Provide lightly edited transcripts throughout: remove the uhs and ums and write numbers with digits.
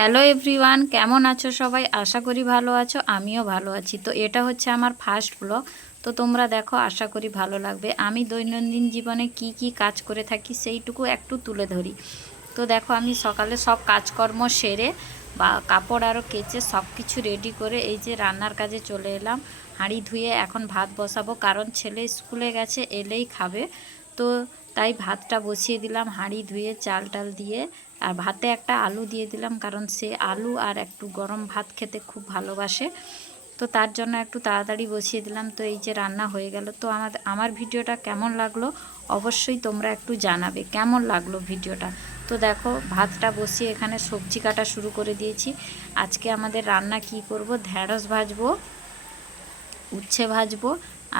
Hello everyone, কেমন আছো সবাই? আশা করি ভালো আছো, আমিও ভালো আছি। তো এটা হচ্ছে আমার ফার্স্ট ব্লগ। তো তোমরা দেখো, আশা করি ভালো লাগবে। আমি দৈনন্দিন জীবনে কি কি কাজ করে থাকি সেইটুকু একটু তুলে ধরি। তো দেখো, আমি সকালে সব কাজকর্ম সেরে বা কাপড় আরও কেচে সব কিছু রেডি করে এই যে রান্নার কাজে চলে এলাম। হাঁড়ি ধুয়ে এখন ভাত বসাবো, কারণ ছেলে স্কুলে গেছে, এলেই খাবে। তো তাই ভাতটা বসিয়ে দিলাম হাঁড়ি ধুয়ে, চাল টাল দিয়ে। আর ভাতে একটা আলু দিয়ে দিলাম, কারণ সে আলু আর একটু গরম ভাত খেতে খুব ভালোবাসে। তো তার জন্য একটু তাড়াতাড়ি বসিয়ে দিলাম। তো এই যে রান্না হয়ে গেল। তো আমার ভিডিওটা কেমন লাগলো অবশ্যই তোমরা একটু জানাবে, কেমন লাগলো ভিডিওটা। তো দেখো, ভাতটা বসিয়ে এখানে সবজি কাটা শুরু করে দিয়েছি। আজকে আমাদের রান্না কি করব, ঢ্যাঁড়স ভাজবো, উচ্ছে ভাজবো,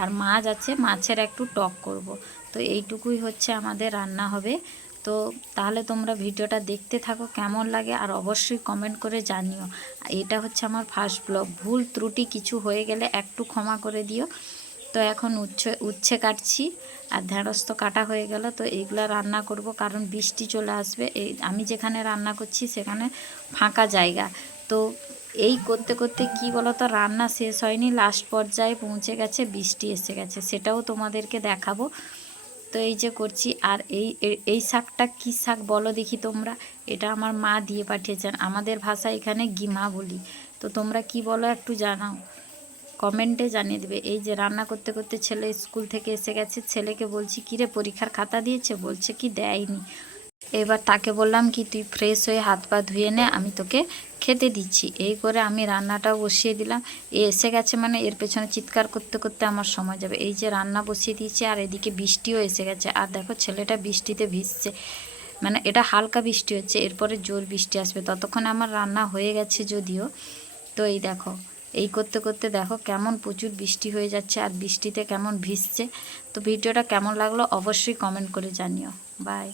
আর মাছ আছে, মাছের একটু টক করব। তো এইটুকুই হচ্ছে আমাদের রান্না হবে। তো তাহলে তোমরা ভিডিওটা দেখতে থাকো, কেমন লাগে আর অবশ্যই কমেন্ট করে জানিও। এটা হচ্ছে আমার ফার্স্ট ব্লগ, ভুল ত্রুটি কিছু হয়ে গেলে একটু ক্ষমা করে দিও। তো এখন উচ্ছে কাটছি, আর ঢ্যাঁড়স তো কাটা হয়ে গেল। তো এইগুলো রান্না করব, কারণ বৃষ্টি চলে আসবে। এই আমি যেখানে রান্না করছি সেখানে ফাঁকা জায়গা। তো এই করতে করতে কি বলো তো, রান্না শেষ হয়নি, লাস্ট পর্যায়ে পৌঁছে গেছে, বৃষ্টি এসে গেছে, সেটাও তোমাদেরকে দেখাবো। তো এই যে করছি। আর এই শাকটা কী শাক বলো দেখি তোমরা? এটা আমার মা দিয়ে পাঠিয়েছেন, আমাদের ভাষা এখানে গিমা বলি। তো তোমরা কি বলো একটু জানাও, কমেন্টে জানিয়ে দেবে। এই যে রান্না করতে করতে ছেলে স্কুল থেকে এসে গেছে। ছেলেকে বলছি, কিরে পরীক্ষার খাতা দিয়েছে? বলছে কি দেয়নি। এবার তাকে বললাম কি, তুই ফ্রেশ হয়ে হাত পা ধুয়ে নে, আমি তোকে খেতে দিচ্ছি। এই করে আমি রান্নাটাও বসিয়ে দিলাম। এ এসে গেছে মানে এর পেছনে চিৎকার করতে করতে আমার সময় যাবে। এই যে রান্না বসিয়ে দিয়েছি, আর এদিকে বৃষ্টিও এসে গেছে। আর দেখো, ছেলেটা বৃষ্টিতে ভিজছে, মানে এটা হালকা বৃষ্টি হচ্ছে, এরপরে জোর বৃষ্টি আসবে। ততক্ষণ আমার রান্না হয়ে গেছে যদিও। তো এই দেখো, এই করতে করতে দেখো কেমন প্রচুর বৃষ্টি হয়ে যাচ্ছে, আর বৃষ্টিতে কেমন ভিজছে। তো ভিডিওটা কেমন লাগলো অবশ্যই কমেন্ট করে জানিও। বাই।